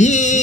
Terus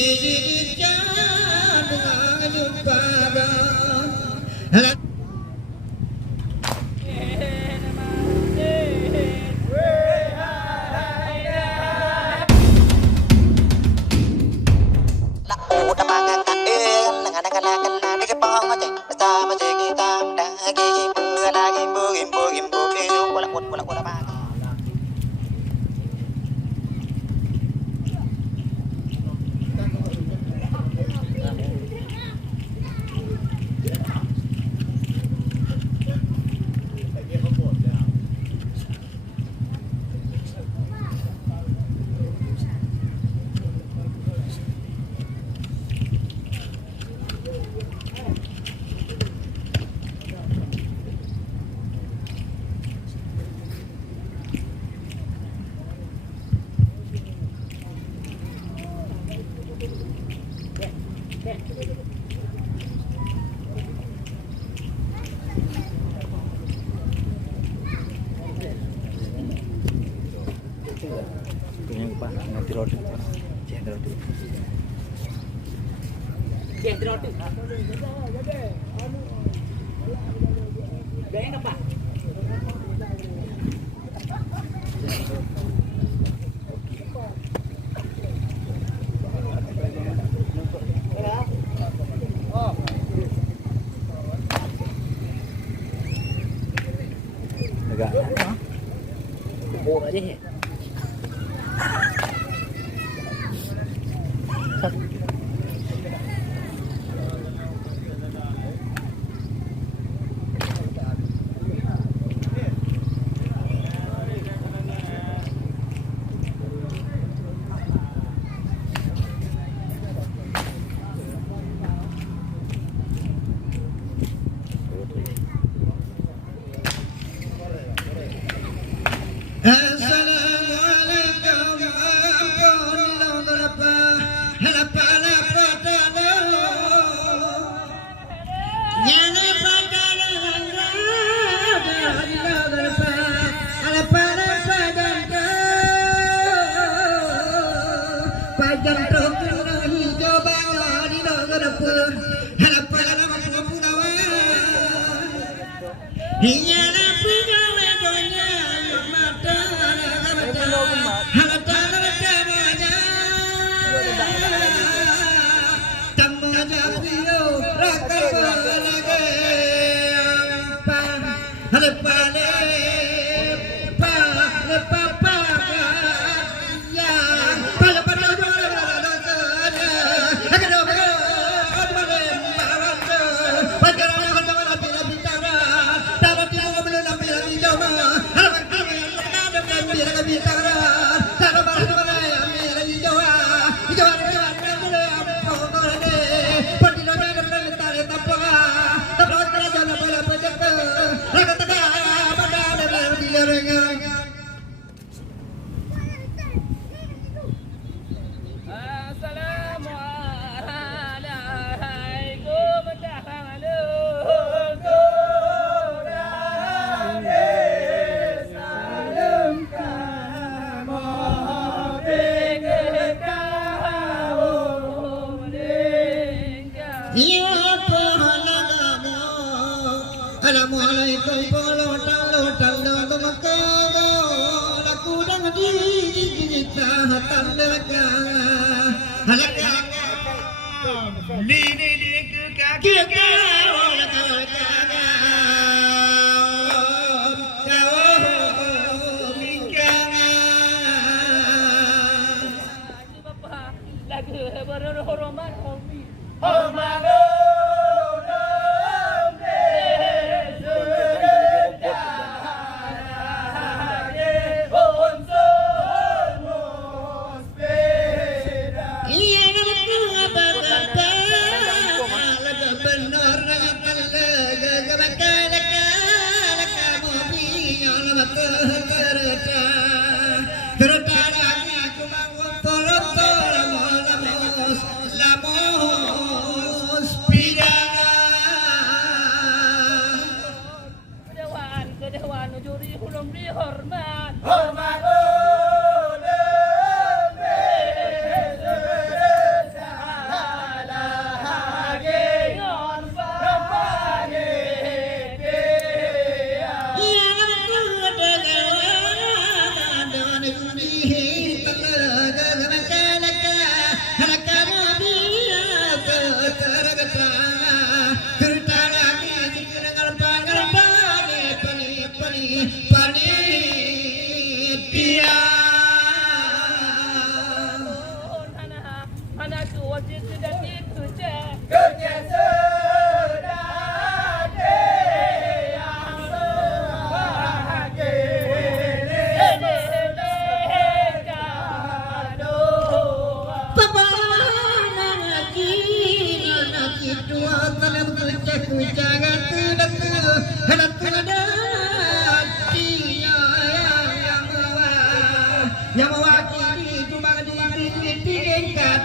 yang mewakili cuma di tingkat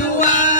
dua.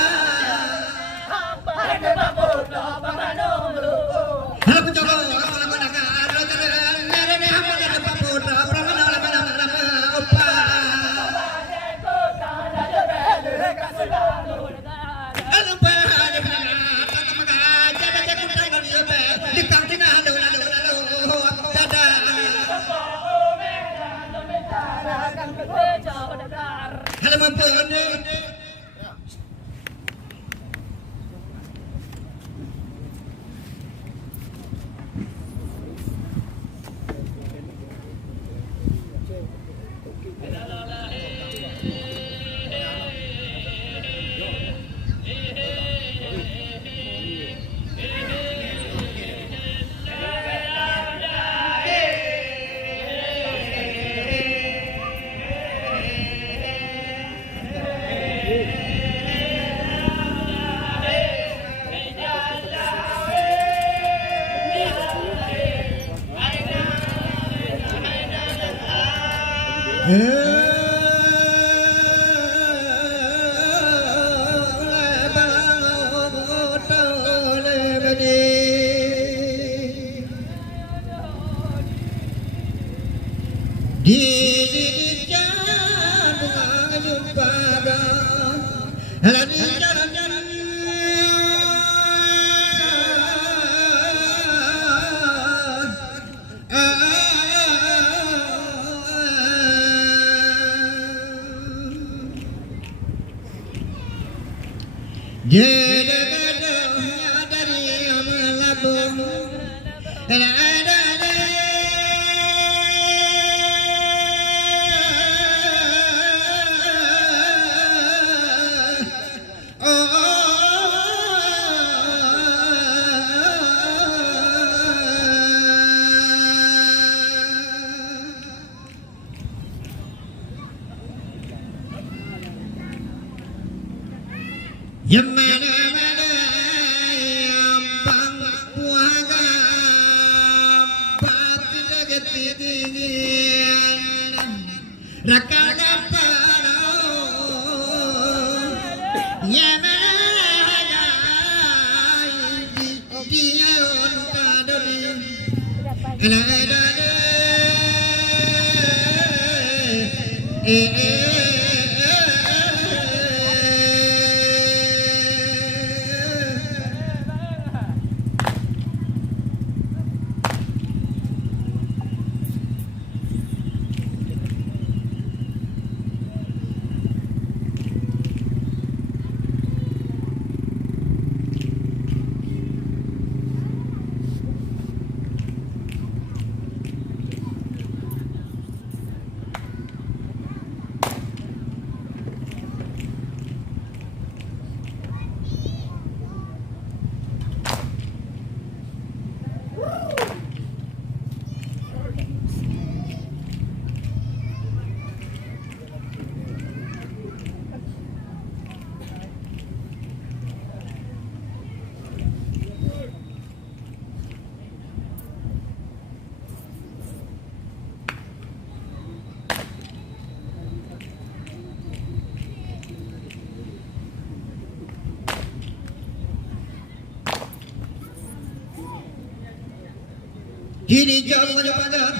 Kini jauh pada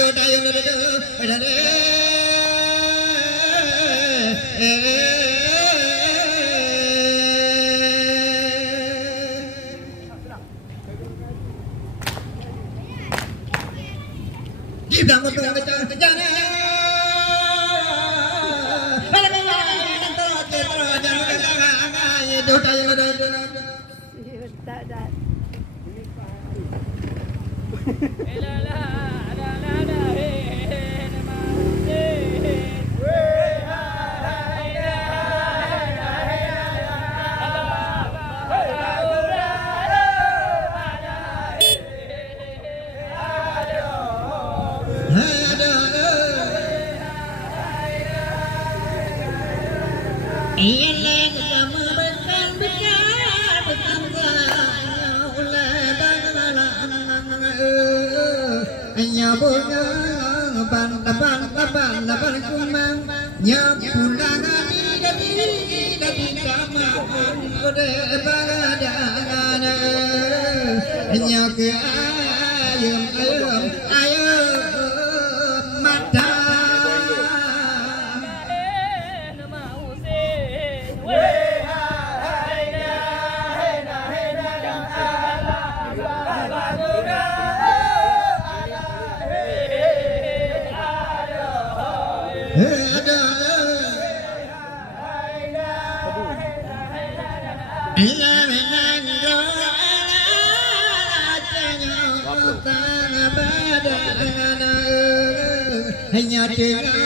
do tayo do do padare Ibang mo tuwa ka jana do tayo do do hanya dengan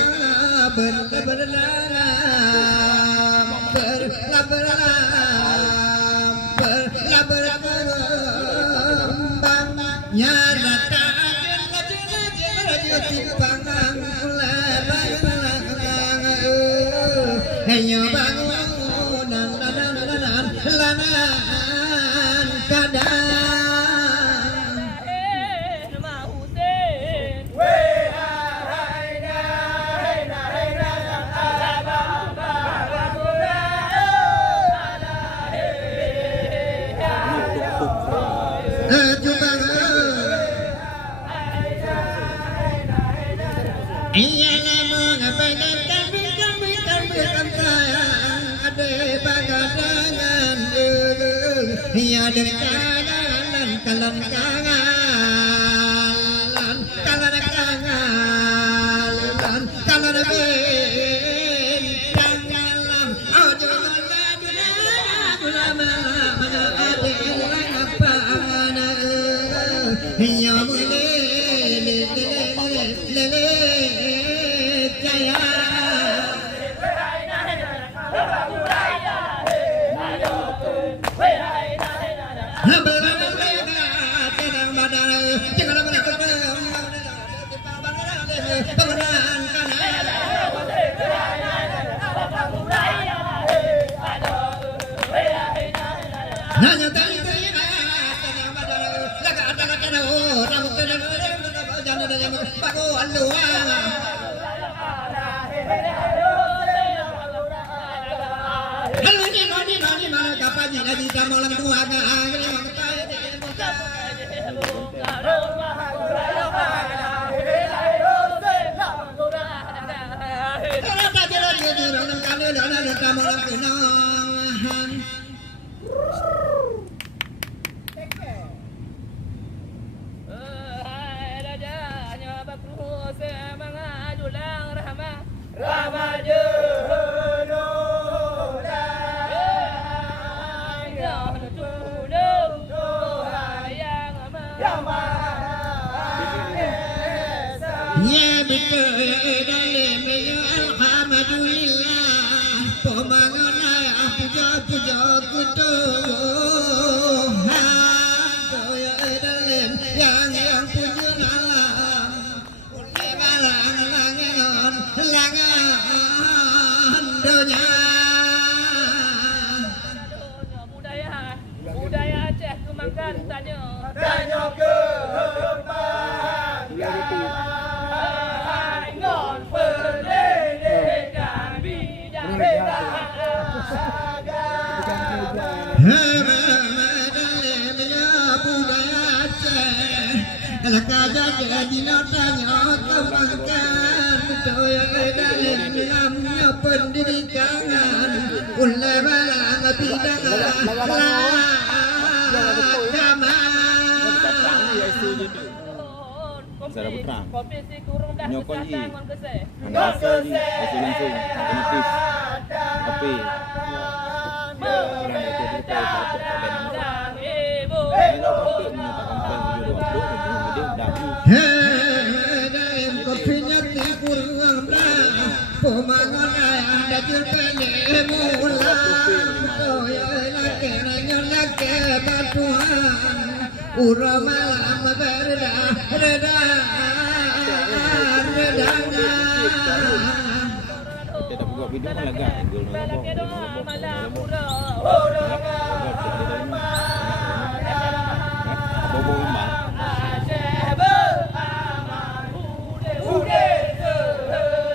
hanya bangunan lanan kadang ya dengan kalan kangan kalan kangan kalan ben kangan aja lama ade apa ana ya mule le kaya Lakaja jadi notanya kemakan doya dalam dalamnya pendidikan ulama tidak agama. Sarap putra. Kopi si kurung dah Nyokon i. kesehatan ke saya. Anda asal ni, asal langsung, otomatis. Tapi orang itu kita dapat ada nama. Kalau kopi menyatakan perang judul waktu, kemudian dahulu. Dalam kopinya kurang dah, pemangon anda jumpa mula. Doya laki laki batuan. Ura malam berdah Kita tak buat video pun lagak. Gol Bobo memang.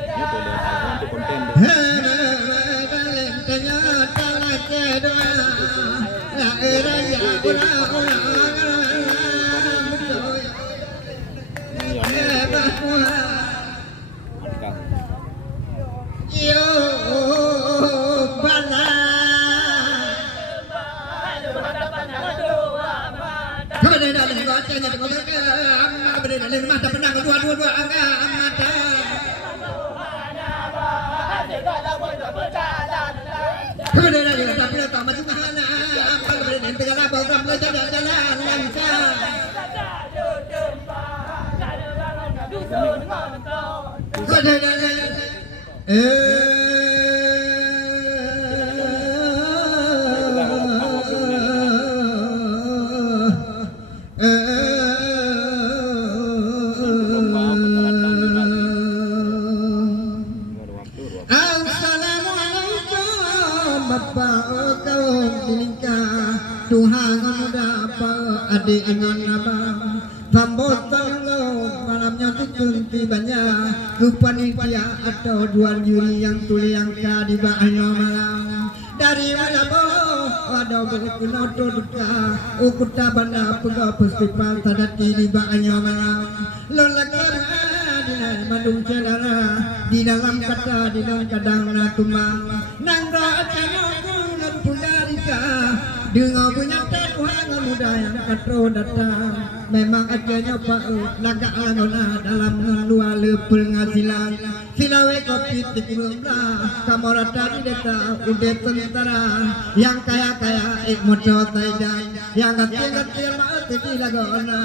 Ini boleh untuk konten tu. Yo bala kemudian dalam bacanya kemudian mata penang dua angka mata kemudian dari tapi tak maju ke mana apa kemudian tegak program belajar jalan lancar Tuhan dapat adik dengan abang pambotong lo malamnya tutupi banyak rupanya atau dua juri yang tuli angka di banyak malam dari mana boh ada berkenoto duka ukuta banda pegawai festival tadati di banyak malam lo lagi mandung cedara di dalam kata di dalam kadang natumang nangro acana pujarika dengan punya Tuhan muda yang katro datang memang adanya pak lagak langona dalam luar lepel ngazilan silawe kopi tikumlah kamorata di desa udah tentara yang kaya motor tajam yang gati maaf di lagona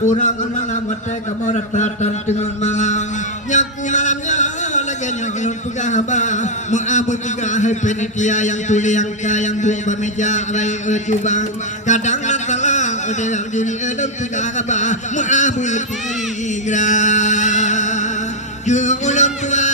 orang mate kamorata tantungan malam nyaku malamnya laganya pegah ba mengabu tiga penitia yang tuli yang kaya yang buang bameja rai cubang kadang salah ada diri ada tiga ba mengabu tiga ke ulang tua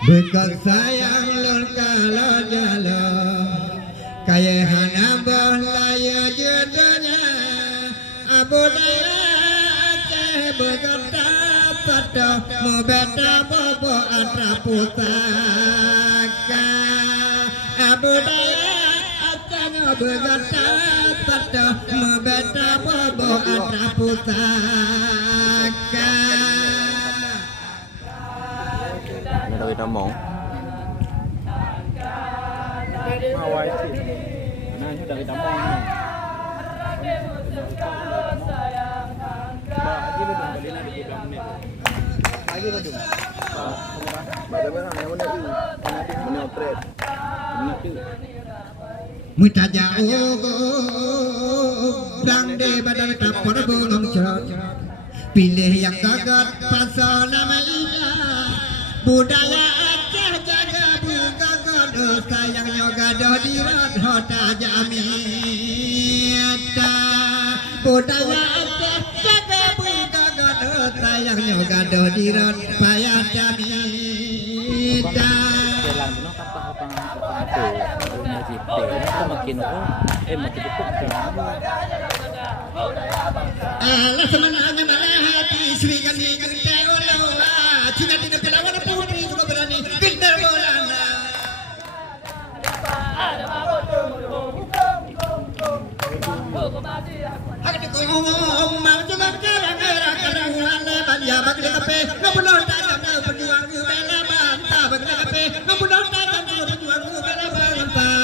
Bekal sayang lor kalau jalan kaya hana behlaya jodohnya abu daya aceh berkata pada membeta bobo atra putaka abu daya aceh berkata pada membeta bobo atra putaka Dari Damong. Mawai sih. Nah, ini dari Damong. Lagi lu dong, kali ini di 3 menit. Lagi lu dong. Bagaimana yang mana ini? Nanti mana operate. Nanti. Muta jauh dang de badan kapor bunong cerot pilih yang gagat pasal nama iya budaya Aceh jaga bugagat gaduh sayangnya gaduh di hota jamita budaya Aceh jaga buka gaduh sayangnya gaduh di hota jamita Jalan benar kapang itu ngaji itu makin makin dekat. Allah semangatnya mana hati seringan minggu teolola Cina tidak kelawan putri juga berani pintar bolana Hak ngomong mau coba kerang leban ya bagi kape ngebulon tajam berjuang di bela bantah bagi kape ngebulon tajam berjuang di bela bantah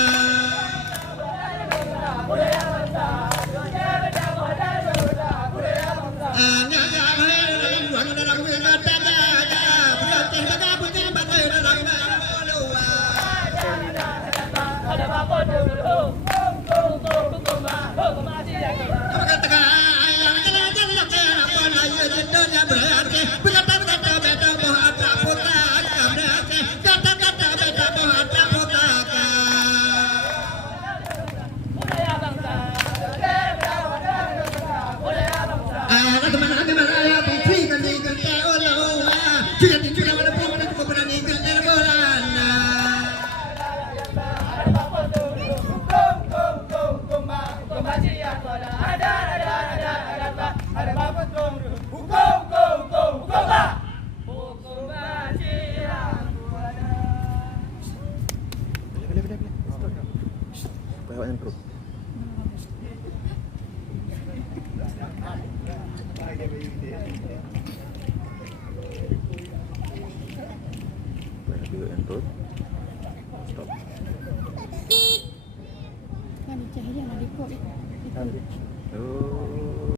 Bawain bro. Bawain bro. Stop. Kan cahaya nak dikot. Oh.